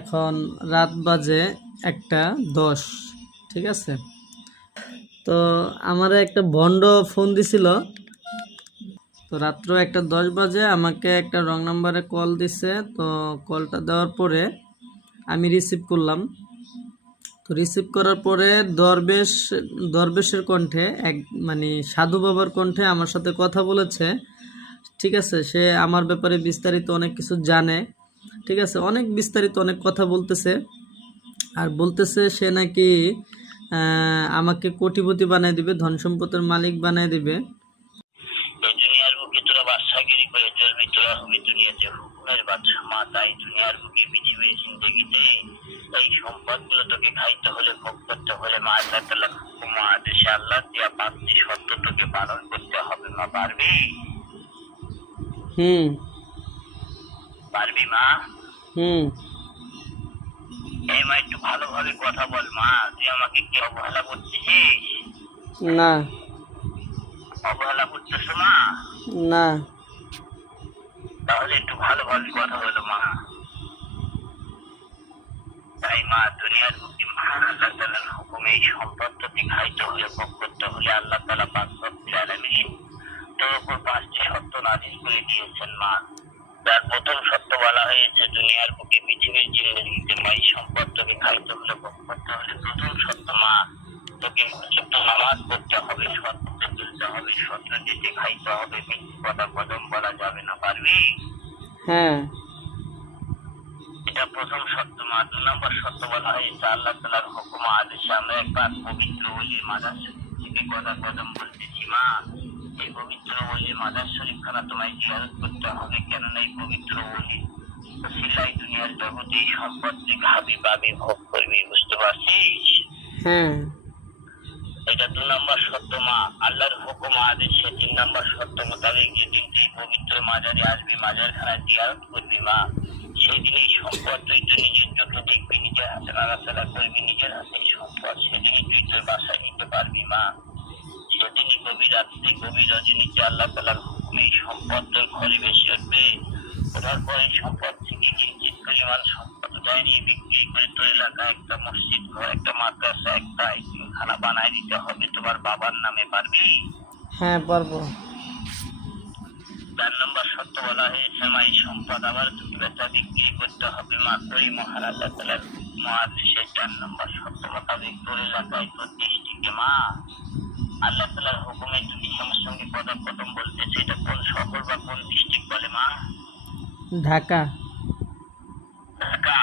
এখন রাত বাজে 1:10, ঠিক আছে। তো আমার একটা ভন্ড ফোন দিছিল, তো রাত্র 1:10 বাজে আমাকে একটা রং নাম্বারে কল দিছে। তো কলটা দেওয়ার পরে আমি রিসিভ করলাম। তো রিসিভ করার পরে দরবেশের কণ্ঠে মানে সাধু বাবার কণ্ঠে আমার সাথে কথা বলেছে, ঠিক আছে। সে আমার ব্যাপারে বিস্তারিত অনেক কিছু জানে, ঠিক আছে। অনেক বিস্তারিত অনেক কথা বলতেছে, আর বলতেছে সে নাকি আমাকে কোটিপতি বানিয়ে দিবে, ধন সম্পদের মালিক বানিয়ে দিবে। দুনিয়ার বুকে তোরা বাদশাগিরি করে চলবি, তোরা হবি দুনিয়াতে হুকুমের বাদশা মা। তাই দুনিয়ার বুকে পৃথিবীর জিন্দেগিতে এই সম্পদগুলো তোকে খাইতে হলে, ভোগ করতে হলে মা আল্লাহ তাআলা হুকুম আদেশে আল্লাহ দিয়া পাঁচটি শর্ত তোকে পালন করতে হবে মা। পারবি? পারবি মা? এই মা একটু ভালোভাবে কথা বল মা। তুই আমাকে কি অবহেলা করতেছিস? না। অবহেলা করতেছ মা? না। তাহলে একটু ভালোভাবে কথা বলো মা। তাই মা দুনিয়ার বুকে মহান আল্লাহ তাআলার হুকুমে এই সম্পদ তোকে খাইতে হলে, ভোগ করতে হলে আল্লাহ তাআলা পাক রব্বুল আলামিন তোর উপর 5টি শর্ত নাযিল করে দিয়েছেন মা। তার প্রথম শর্ত বলা হয়েছে দুনিয়ার বুকে পৃথিবীর জিন্দেগিতে মা এই সম্পদ তোকে খাইতে হলে, ভোগ করতে হলে প্রথম শর্ত মা তোকে ছোট্ট নামাজ পড়তে হবে, সৎ পথে চলতে হবে, সৎ যেতে খাইতে হবে, মিথ্যে কথা কদম বলা যাবে না। পারবি? হ্যাঁ। এটা প্রথম শর্ত মা। 2 নম্বর শর্ত বলা হয়েছে আল্লাহ তাআলার হুকুম আদেশে আমরা একবার পবিত্র ওলি মাদার শরীফ থেকে কথা কদম বলতেছি মা। এই পবিত্র ওলি মাদার শরীফখানা তোমায় জিয়ারত করতে হবে, কেননা এই পবিত্র ওলি সিলাই দুনিয়ার জগতে সম্পদ তুই খাবি, পাবি, ভোগ করবি। বুঝতে পারছিস? হ্যাঁ। এটা 2 নম্বর শর্ত মা। আল্লাহর হুকুম আদেশে 3 নম্বর শর্ত মোতাবেক যেদিন তুই পবিত্র মাজারে আসবি, মাজারখানা জিয়ারত করবি মা, সেই দিন এই সম্পদ তুই তো নিজের চোখে দেখবি, নিজের হাতে নাড়াচাড়া করবি, নিজের হাতে সম্পদ সেদিনই তুই তোর বাসায় নিতে পারবি মা। সেদিনই গভীর রাত্রে, গভীর রজনীতে আল্লাহ তাআলার হুকুমে এই সম্পদ তোর ঘরে বেশি উঠবে। ওঠার পর এই সম্পদ থেকে কিঞ্চিৎ পরিমাণ সম্পদ উঠায় নিয়ে বিক্রি করে তোর এলাকায় একটা মসজিদ ঘর, একটা মাদ্রাসা, একটা এতিমখানা বানায় দিতে হবে তোমার বাবার নামে। পারবি? হ্যাঁ, পারবো। 4 নম্বর শর্ত বলা হয়েছে মা এই সম্পদ আবার তোকে বেচা বিক্রি করতে হবে মা। তোরই মহান আল্লাহ তাআলার মহাদেশে 4 নম্বর শর্ত মোতাবেক তোর এলাকায়, তোর ডিস্ট্রিক্টে মা আল্লাহ তাআলার হুকুমে তুমি আমার সঙ্গে কদম বলতেছে, এটা কোন শহর বা কোন ডিস্ট্রিক্ট বলে মা? ঢাকা। ঢাকা।